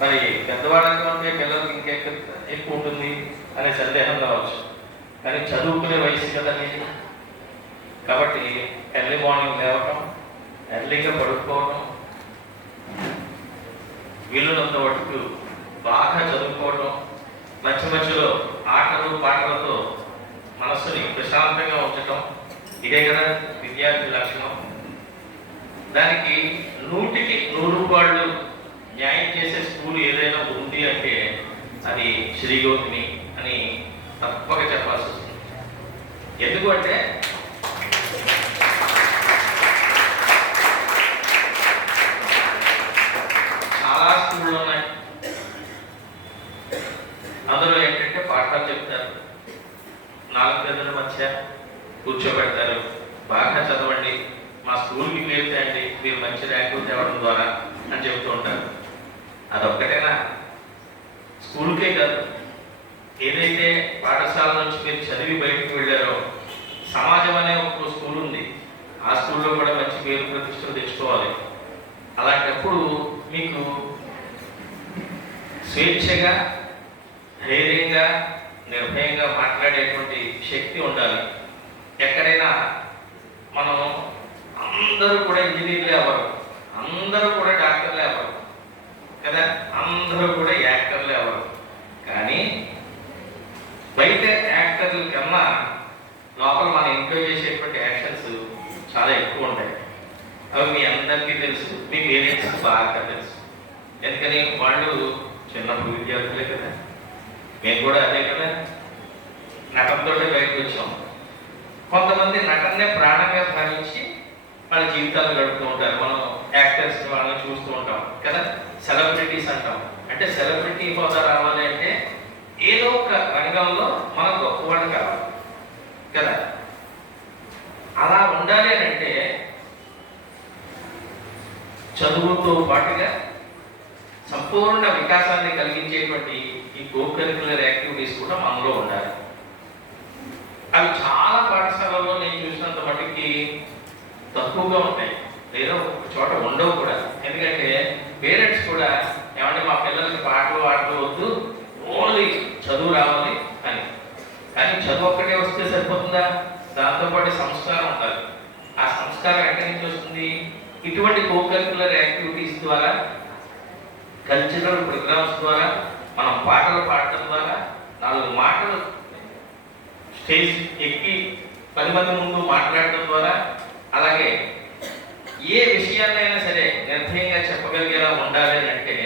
మరి పెద్దవాళ్ళకి ఉంటే పిల్లలకి ఎక్కువ ఉంటుంది అనే సందేహం రావచ్చు. కానీ చదువుకునే వయసు కదండి. కాబట్టి ఎర్లీ మార్నింగ్ లేవటం, ఎర్లీగా పడుకోవడం, వీళ్ళున్నంత వరకు బాగా చదువుకోవడం, మధ్య మధ్యలో ఆటలు పాటలతో మనస్సుని ప్రశాంతంగా ఉంచటం, ఇదే కదా విద్యార్థి లక్షణం. దానికి 100కి 100 న్యాయం చేసే స్కూల్ ఏదైనా ఉంది అంటే అది శ్రీగౌతమి అని తప్పక చెప్పాల్సి వస్తుంది. ఎందుకు అంటే చాలా స్కూళ్ళు ఉన్నాయి, అందులో ఏంటంటే పాఠాలు చెప్తారు, 4 గదుల మధ్య కూర్చోబెడతారు, బాగా చదవండి, మా స్కూల్కి పేరు తేండి, మీరు మంచి ర్యాంకులు తేవడం ద్వారా అని చెప్తూ ఉంటారు. అదొక్కటేనా? స్కూల్కే కాదు, ఏదైతే పాఠశాల నుంచి మీరు చదివి బయటకు వెళ్ళారో సమాజం అనే ఒక స్కూల్ ఉంది, ఆ స్కూల్లో కూడా మంచి పేరు ప్రతిష్టలు తెచ్చుకోవాలి. అలాంటప్పుడు మీకు స్వేచ్ఛగా, ధైర్యంగా, నిర్భయంగా మాట్లాడేటువంటి శక్తి ఉండాలి. ఎక్కడైనా మనం అందరూ కూడా ఇంజనీర్లే అవ్వరు, అందరూ కూడా డాక్టర్లే అవ్వరు కదా, అందరూ కూడా యాక్టర్లే అవ్వరు. కానీ బయట యాక్టర్ల కన్నా లోపల మన ఇంట్లో చేసేటువంటి యాక్షన్స్ చాలా ఎక్కువ ఉంటాయి. అవి మీ అందరికీ తెలుసు, మీ పేరెంట్స్కి బాగా తెలుసు. ఎందుకని వాళ్ళు చిన్నప్పుడు విద్యార్థులే కదా, మేము కూడా అదే కదా, నటనతో బయటకు వచ్చాం. కొంతమంది నటనే ప్రాణంగా భావించి వాళ్ళ జీవితాలు గడుపుతూ ఉంటారు. మనం యాక్టర్స్ వాళ్ళని చూస్తూ ఉంటాం కదా, సెలబ్రిటీస్ అంటాం. అంటే సెలబ్రిటీ హోదా రావాలి అంటే ఏదో ఒక రంగంలో మనం గొప్పవాళ్ళు కావాలి కదా. అలా ఉండాలి అని అంటే చదువుతో పాటుగా సంపూర్ణ వికాసాన్ని కలిగించేటువంటి ఈ కో-కరిక్యులర్ యాక్టివిటీస్ కూడా మనలో ఉండాలి. అవి చాలా పాఠశాలలో నేను చూసినంత మటుకి తక్కువగా ఉంటాయి, లేదా ఒక చోట ఉండవు కూడా. ఎందుకంటే పేరెంట్స్ కూడా ఏమంటే మా పిల్లలకి ఆటలు వద్దు, ఓన్లీ చదువు రావాలి అని. కానీ చదువు ఒక్కటే వస్తే సరిపోతుందా? దాంతోపాటు సంస్కారం ఉండాలి. ఆ సంస్కారం ఎక్కడి నుంచి వస్తుంది? ఇటువంటి కో-కరిక్యులర్ యాక్టివిటీస్ ద్వారా, కల్చరల్ ప్రోగ్రామ్స్ ద్వారా, మనం పాటలు పాడటం ద్వారా, 4 మాటలు స్టేజ్ ఎక్కి 10 మంది ముందు మాట్లాడటం ద్వారా, అలాగే ఏ విషయాన్నైనా సరే నిర్భయంగా చెప్పగలిగేలా ఉండాలి అంటే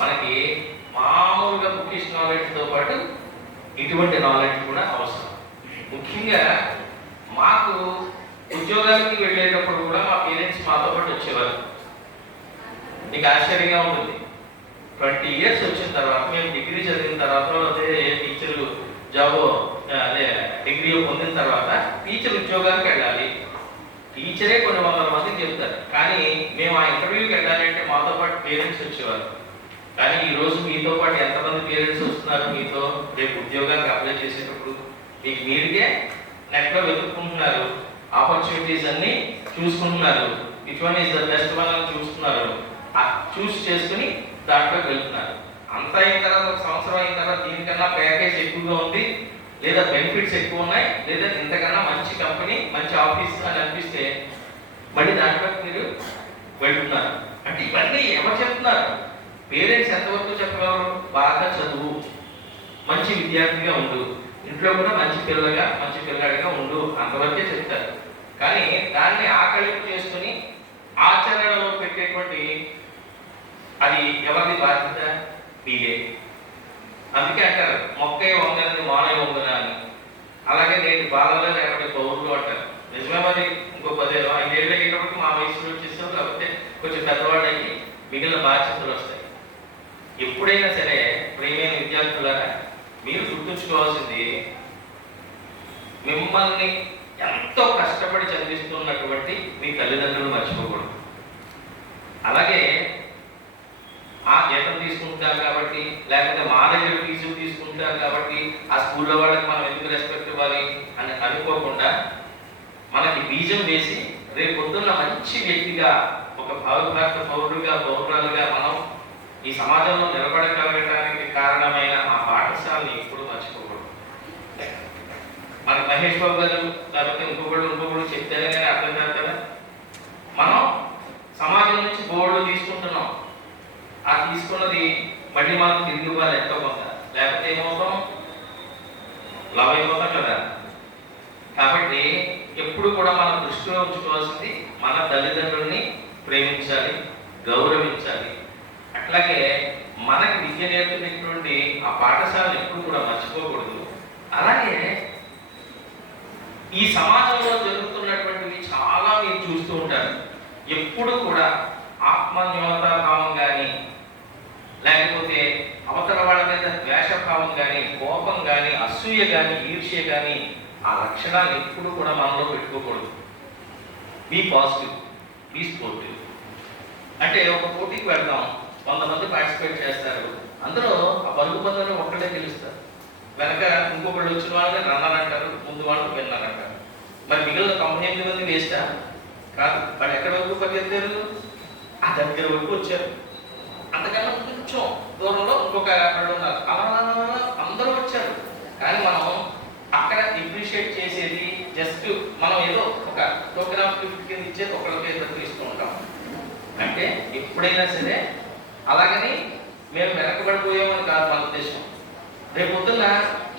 మనకి మామూలుగా బుకిష్ నాలెడ్జ్తో పాటు ఇటువంటి నాలెడ్జ్ కూడా అవసరం. ముఖ్యంగా మాకు ఉద్యోగానికి వెళ్ళేటప్పుడు కూడా మా పేరెంట్స్ మాతో పాటు వచ్చేవారు. మీకు ఆశ్చర్యంగా ఉంటుంది, 20 years వచ్చిన తర్వాత, మేము డిగ్రీ చదివిన తర్వాత, అదే టీచర్ జాబ్ అదే డిగ్రీలో పొందిన తర్వాత టీచర్ ఉద్యోగానికి వెళ్ళాలి. టీచరే కొన్ని 100 మందికి చెప్తారు, కానీ మేము ఆ ఇంటర్వ్యూకి వెళ్ళాలంటే మాతో పాటు పేరెంట్స్ వచ్చేవారు. కానీ ఈరోజు మీతో పాటు ఎంతమంది పేరెంట్స్ వస్తున్నారు మీతో రేపు ఉద్యోగానికి అప్లై చేసేటప్పుడు? మీకు మీరుగా నెట్లో వెతుక్కుంటున్నారు, ఆపర్చునిటీస్ అన్ని చూసుకుంటున్నారు, which one is the best one అని చూస్తున్నారు, చూస్ చేసుకుని దాంట్లోకి వెళ్తున్నారు. అంతా అయిన తర్వాత 1 సంవత్సరం అయిన తర్వాత దీనికన్నా ప్యాకేజ్ ఎక్కువగా ఉంది, లేదా బెనిఫిట్స్ ఎక్కువ ఉన్నాయి, లేదా ఇంతకన్నా మంచి కంపెనీ, మంచి ఆఫీస్ అని అనిపిస్తే మళ్ళీ దాంట్లోకి మీరు వెళ్తున్నారు. అంటే ఇవన్నీ ఎవరు చెప్తున్నారు? పేరెంట్స్ ఎంతవరకు చెప్పగలరు? బాగా చదువు, మంచి విద్యార్థిగా ఉండు, ఇంట్లో కూడా మంచి పిల్లగా, మంచి పిల్లాడిగా ఉండు, అంతవరకే చెప్తారు. కానీ దాన్ని ఆకలింపు చేసుకుని ఆచరణలో పెట్టేటువంటి అది ఎవరిది బాధ్యత? మీదే. అందుకే అంటారు మొక్కే వంగనది మానవ వంగన అని. అలాగే నేను బాలలో లేకపోతే పౌరులు అంటారు. నిజమే. మరి ఇంకో 5 ఏళ్ళు అయ్యేటప్పటికి మా వయసులో వచ్చేసాం, లేకపోతే కొంచెం పెద్దవాళ్ళు అయ్యి మిగిలిన బాధ్యతలు వస్తాయి. ఎప్పుడైనా సరే ప్రియమైన విద్యార్థులారా, మీరు గుర్తుంచుకోవాల్సింది, మిమ్మల్ని ఎంతో కష్టపడి చదివిస్తున్నటువంటి మీ తల్లిదండ్రులు మర్చిపోకూడదు. అలాగే ఆ జీతం తీసుకుంటారు కాబట్టి, లేకపోతే మా దగ్గర ఫీజు తీసుకుంటారు కాబట్టి ఆ స్కూల్లో వాళ్ళకి మనం ఎందుకు రెస్పెక్ట్ ఇవ్వాలి అని అనుకోకుండా, మనకి బీజం వేసి రేపు పొద్దున్న మంచి వ్యక్తిగా, ఒక భారత పౌరుడుగా, పౌరురాలుగా మనం ఈ సమాజంలో నిలబడగలగడానికి కారణమైన ఆ పాఠశాలని ఎప్పుడు మర్చిపోకూడదు. మనకి మహేష్ బాబు గారు లేకపోతే ఇంకొకళ్ళు చెప్తేనే కానీ అర్థం కాదు కదా. మనం సమాజం నుంచి బోర్డు తీసుకుంటున్నాం, ఆ తీసుకున్నది మళ్ళీ మనకు తిరిగి ఇవ్వాలి ఎంతో కొంత, లేకపోతే ఏమవుతాం, లవ్ అయిపోతాం కదా. కాబట్టి ఎప్పుడు కూడా మనం దృష్టిలో ఉంచుకోవాల్సింది మన తల్లిదండ్రుల్ని ప్రేమించాలి, గౌరవించాలి. అట్లాగే మనకి విద్య నేర్పినటువంటి ఆ పాఠశాలను ఎప్పుడు కూడా మర్చిపోకూడదు. అలాగే ఈ సమాజంలో జరుగుతున్నటువంటివి చాలా మీరు చూస్తూ ఉంటారు. ఎప్పుడు కూడా ఆత్మన్యూనతాభావం కానీ, లేకపోతే అవతల వాళ్ళ మీద ద్వేషభావం కానీ, కోపం కానీ, అసూయ కానీ, ఈర్ష్య కానీ, ఆ లక్షణాలు ఎప్పుడు కూడా మనలో పెట్టుకోకూడదు. Be positive, be sportive. అంటే ఒక పోటీకి వెళ్దాం, 100 మంది పార్టిసిపేట్ చేస్తారు. అందులో ఆ పరుగు పందెంలో ఒక్కడే గెలుస్తారు. వెనక ఇంకొకళ్ళు వచ్చిన వాళ్ళని రన్నర్ అంటారు, ముందు వాళ్ళు విన్నర్ అంటారు. మరి మిగిలిన 98 మంది వేస్టా? కాదు. వాళ్ళు ఎక్కడి వరకు పరిగెత్తారు? ఆ దగ్గర వరకు వచ్చారు. అంతకన్నా కొంచెం దూరంలో ఇంకొక వాళ్ళు ఉన్నారు. అలా అందరూ వచ్చారు. కానీ మనం అక్కడ అప్రిషియేట్ చేసేది జస్ట్ మనం ఏదో ఒక టోకెన్ ఆఫ్ గిఫ్ట్ కింద ఇచ్చేది ఒకళ్ళకి ఎదురు ఇస్తూ ఉంటాం. అంటే ఎప్పుడైనా సరే అలాగని మేము వెనకబడిపోయామని కాదు మన ఉద్దేశం. రేపు పొద్దున్న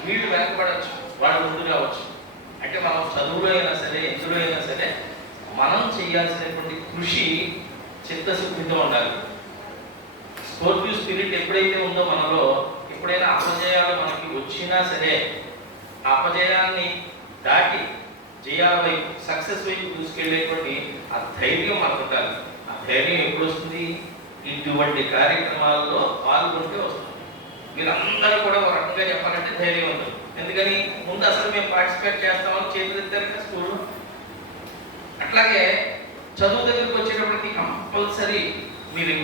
వీళ్ళు వెనకబడవచ్చు, వాళ్ళు ముందు రావచ్చు. అంటే మనం చదువులో అయినా సరే, ఎందులో అయినా సరే మనం చేయాల్సినటువంటి కృషి చిత్తశుద్ధితో ఉండాలి. స్పోర్టివ్ స్పిరిట్ ఎప్పుడైతే ఉందో మనలో, ఎప్పుడైనా అపజయాలు మనకి వచ్చినా సరే ఆ అపజయాన్ని దాటి జయాల వైపు, సక్సెస్ వైపు దూసుకెళ్ళేటువంటి ఆ ధైర్యం మనకు ఉండాలి. ఆ ధైర్యం ఎప్పుడు వస్తుంది? ఇటువంటి కార్యక్రమాల్లో పాల్గొంటే వస్తుంది. మీరందరూ కూడా ఒక రకంగా చెప్పాలంటే ధైర్యం ఉంటుంది. ఎందుకని? ముందు అసలు మేము పార్టిసిపేట్ చేస్తామని చేతులు ఎత్తారు కదా స్కూల్లో. అట్లాగే చదువు దగ్గరికి వచ్చేటప్పటికి కంపల్సరీ మీరు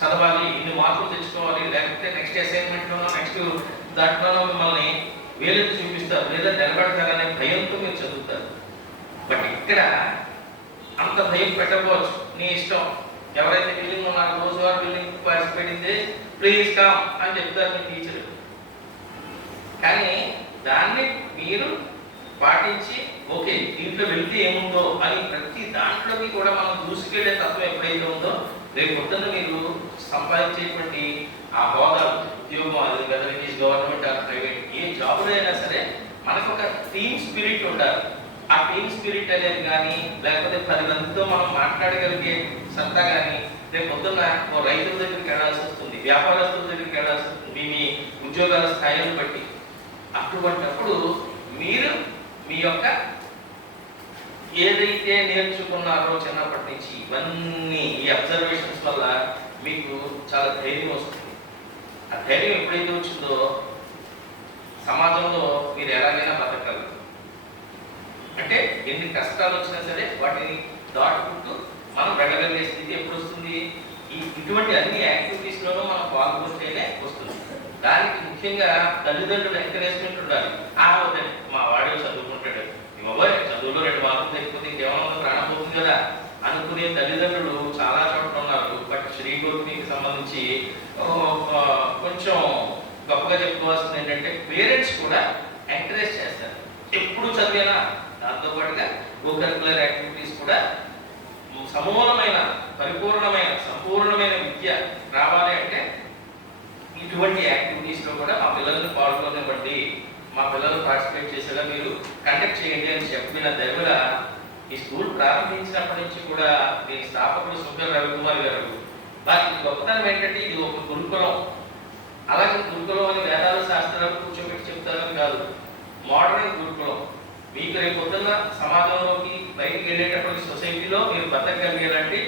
చదవాలి, ఇన్ని మార్కులు తెచ్చుకోవాలి, లేకపోతే నెక్స్ట్ అసైన్మెంట్లోనో నెక్స్ట్ దాంట్లోనో మిమ్మల్ని వేలెత్తి చూపిస్తారు, లేదా నిలబడతారనే భయంతో మీరు చదువుతారు. బట్ ఇక్కడ అంత భయం పెట్టకపోవచ్చు, నీ ఇష్టం. ఎవరైతే బిల్డింగ్ ఉన్నారో రోజువారు బిల్డింగ్ పార్టిసిపేట్ అయితే ప్లీజ్ కమ్ అని చెప్తారు మీ టీచర్. కానీ దాన్ని మీరు పాటించి ఓకే దీంట్లో వెళ్తే ఏముందో అని ప్రతి దాంట్లోకి కూడా మనం దూసుకెళ్లే తత్వం ఎప్పుడైతే ఉందో, రేపు పొద్దున్న మీరు సంపాదించేటువంటి ఆ హోదాలు, ఉద్యోగం, అది కదా గవర్నమెంట్ ఆర్ ప్రైవేట్, ఏ జాబ్లో అయినా సరే మనకు ఒక టీమ్ స్పిరిట్ ఉండాలి. ఆ టీమ్ స్పిరిట్ అనేది కానీ, లేకపోతే 10 మందితో మనం మాట్లాడగలిగే సత్తా కానీ, రేపు పొద్దున్న ఓ రైతుల దగ్గరికి వెళ్ళాల్సి వస్తుంది, వ్యాపారస్తుల దగ్గరికి వెళ్ళాల్సి వస్తుంది, మీ ఉద్యోగాల స్థాయిని బట్టి. అటువంటిప్పుడు మీరు మీ యొక్క ఏదైతే నేర్చుకున్నారో చిన్నప్పటి నుంచి ఇవన్నీ ఈ అబ్జర్వేషన్స్ వల్ల మీకు చాలా ధైర్యం వస్తుంది. ఆ ధైర్యం ఎప్పుడైతే వచ్చిందో సమాజంలో మీరు ఎలాగైనా బతకగలరు. అంటే ఎన్ని కష్టాలు వచ్చినా సరే వాటిని దాటుకుంటూ మనం వెళ్ళగలిగే స్థితి ఎప్పుడు వస్తుంది? ఇటువంటి అన్ని యాక్టివిటీస్లోనూ మనం పాల్గొంటేనే వస్తుంది. దానికి ముఖ్యంగా తల్లిదండ్రుల ఎంకరేజ్మెంట్ ఉండాలి. వద్దండి మా వాడే చదువుకుంటాడు, ఇవ్వబోయే చదువులో 2 మార్కులు తగ్గిపోతే ఇంకేమన్నా ప్రాణం పోతుంది కదా అనుకునే తల్లిదండ్రులు చాలా చోట్ల ఉన్నారు. బట్ శ్రీగోత్రికి సంబంధించి కొంచెం గొప్పగా చెప్పుకోవాల్సింది ఏంటంటే పేరెంట్స్ కూడా ఎంకరేజ్ చేస్తారు. ఎప్పుడు చదివేనా దాంతోపాటుగా కో-కరిక్యులర్ యాక్టివిటీస్ కూడా సమూలమైన, పరిపూర్ణమైన, సంపూర్ణమైన విద్య రావాలి అంటే ఇటువంటి యాక్టివిటీస్లో కూడా మా పిల్లల్ని పాల్గొనివ్వండి, మా పిల్లలు పార్టిసిపేట్ చేసేలా మీరు కండక్ట్ చేయండి అని చెప్పిన దగ్గర ఈ స్కూల్ ప్రారంభించినప్పటి నుంచి కూడా దీని స్థాపకుడు సుంకర్ రవికుమార్ గారు వారికి గొప్పతనం ఏంటంటే ఇది ఒక గురుకులం. అలాగే గురుకులం అని వేదాల శాస్త్రాలు కూర్చోబెట్టి చెప్తారని కాదు, మోడర్న్ గురుకులం. మీకు రేపు పొద్దున్న సమాజంలోకి బయటికి వెళ్ళేటప్పటికి సొసైటీలో మీరు బతకగలిగేలాంటి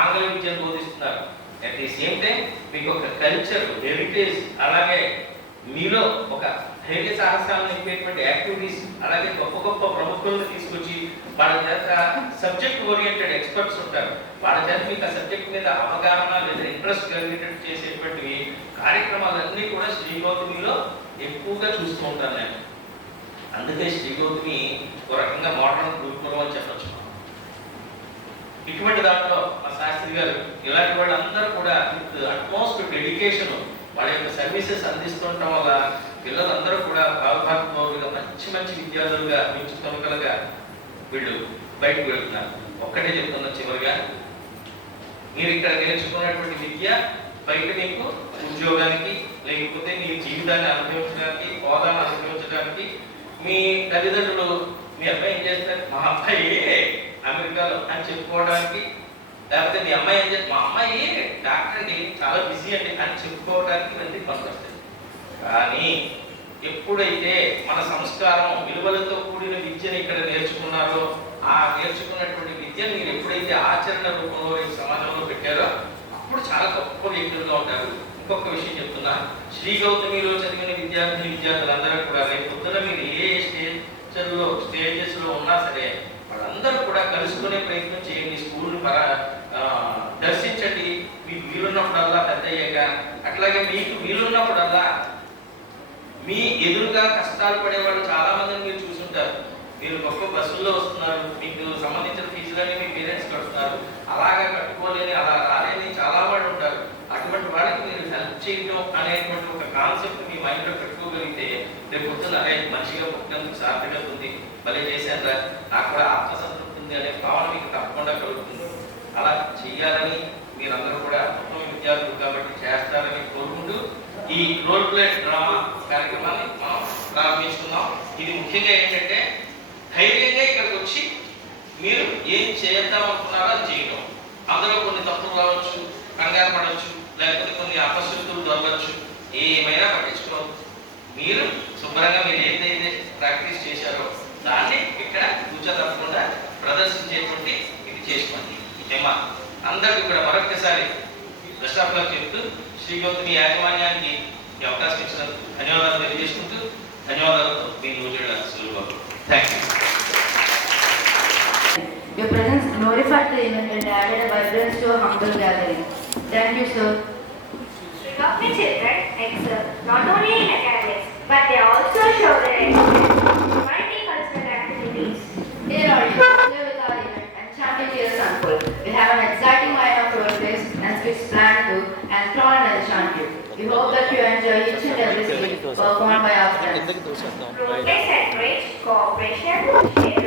ఆంగ్ల విద్యను బోధిస్తున్నారు. అట్ ది సేమ్ టైం మీకు ఒక కల్చర్, హెరిటేజ్, అలాగే మీలో ఒక ధైర్య సాహసాలను నింపేటువంటి యాక్టివిటీస్, అలాగే గొప్ప గొప్ప ప్రముఖులను తీసుకొచ్చి వాళ్ళ చేత సబ్జెక్ట్ ఓరియంటెడ్ ఎక్స్పర్ట్స్ ఉంటారు, వాళ్ళ చేత మీకు ఆ సబ్జెక్ట్ మీద అవగాహన లేదా ఇంట్రెస్ట్ కలిగేటట్టు చేసేటువంటివి కార్యక్రమాలన్నీ కూడా శ్రీగౌతమిలో ఎక్కువగా చూస్తూ ఉంటాను నేను. అందుకే శ్రీగౌతమి ఒక రకంగా మోడర్న్ గురుకులం అని చెప్పచ్చు. ఇటువంటి దాంట్లో మా శాస్త్రి గారు ఇలాంటి వాళ్ళందరూ కూడా విత్ అట్మోస్ట్ డెడికేషన్ వాళ్ళ యొక్క సర్వీసెస్ అందిస్తుండటం వల్ల పిల్లలందరూ కూడా భాగభాగంగా మంచి మంచి విద్యార్థులుగా మంచి తొలకలుగా వీళ్ళు బయటకు వెళ్తున్నారు. ఒక్కటే చెప్తున్నా చివరిగా, మీరు ఇక్కడ నేర్చుకున్నటువంటి విద్య బయట మీకు ఉద్యోగానికి లేకపోతే మీ జీవితాన్ని అనుభవించడానికి, హోదాను అనుభవించడానికి, మీ తల్లిదండ్రులు మీ అబ్బాయి ఏం చేస్తారు, మా అబ్బాయి అమెరికాలో అని చెప్పుకోవడానికి, లేకపోతే మీ అమ్మాయి ఏం చేస్తారు, మా అమ్మాయి డాక్టర్ అండి చాలా బిజీ అండి అని చెప్పుకోవడానికి ఇవన్నీ పనికొస్తాయి. కానీ ఎప్పుడైతే మన సంస్కారం విలువలతో కూడిన విద్యను ఇక్కడ నేర్చుకున్నారో, ఆ నేర్చుకున్నటువంటి విద్యను మీరు ఎప్పుడైతే ఆచరణ రూపంలో ఈ సమాజంలో పెట్టారో అప్పుడు చాలా గొప్ప వ్యక్తులుగా ఉంటారు. ఇంకొక విషయం చెప్తున్నా, శ్రీ గౌతమిలో చదివిన విద్యార్థులందరూ కూడా రేపు పొద్దున మీరు ఏ స్టేజెస్ లో ఉన్నా సరే వాళ్ళందరూ కూడా కలుసుకునే ప్రయత్నం చేయండి. స్కూల్ దర్శించండి మీకు వీలున్నప్పుడల్లా పెద్దయ్యాక. అట్లాగే మీకు వీలున్నప్పుడల్లా మీ ఎదురుగా కష్టాలు పడేవాళ్ళు చాలా మందిని మీరు చూసుంటారు. మీరు గొప్ప బస్సుల్లో వస్తున్నారు, మీకు సంబంధించిన ఫీజులన్నీ మీ పేరెంట్స్ కడుతున్నారు, అలాగా కట్టుకోలేని అలా రాలేని చాలా వాళ్ళు ఉంటారు. అటువంటి వాళ్ళకి మీరు హెల్ప్ చేయడం అనేటువంటి ఒక కాన్సెప్ట్ మీ మైండ్లో పెట్టుకోగలిగితే రేపు పొద్దున మంచిగా పుట్టినందుకు సార్థకత ఉంది, భలే చేశాను, నాకు కూడా ఆత్మసంతృప్తి ఉంది అనే భావన మీకు తప్పకుండా కలుగుతుంది. అలా చెయ్యాలని మీరందరూ కూడా ఉత్తమ విద్యార్థులు కాబట్టి చేస్తారని కోరుకుంటూ ఈ రోల్ ప్లే డ్రామా కార్యక్రమాన్ని మనం ప్రారంభించుకున్నాం. ఇది ముఖ్యంగా ఏంటంటే ధైర్యంగా ఇక్కడికి వచ్చి మీరు ఏం చేద్దాం అనుకున్నారో అది చేయడం. అందులో కొన్ని తప్పులు రావచ్చు, కంగారు పడవచ్చు, లేకపోతే కొన్ని అపశృతులు దొరకవచ్చు, ఏమైనా పట్టించుకోవచ్చు. మీరు శుభ్రంగా మీరు ఏదైతే ప్రాక్టీస్ చేశారో దాన్ని ఇక్కడ కూర్చో తప్పకుండా ప్రదర్శించేటువంటి ఇది చేసుకోండి. ఏమా అందరికీ కూడా మరొకసారి బెస్ట్ ఆఫ్ లక్ చెప్తూ శ్రీ గౌతమి యాజమాన్యానికి ఈ అవకాశం ఇచ్చినందుకు ధన్యవాదాలు తెలియజేసుకుంటూ ధన్యవాదాలతో మీ నూజెళ్ళ సులువు. Thank you. Your presence glorified the event and added a vibrance to a humble gathering. Thank you, sir. Sri Gopni children excel not only in academics, but they also show their excellence in multicultural activities. Here are you, here with our event and champion years unfold. We have an exciting lineup to replace and scripts planned to enthrall and enchant you. We hope that you enjoy each and every scene performed by our friends. Progress encourage cooperation, shape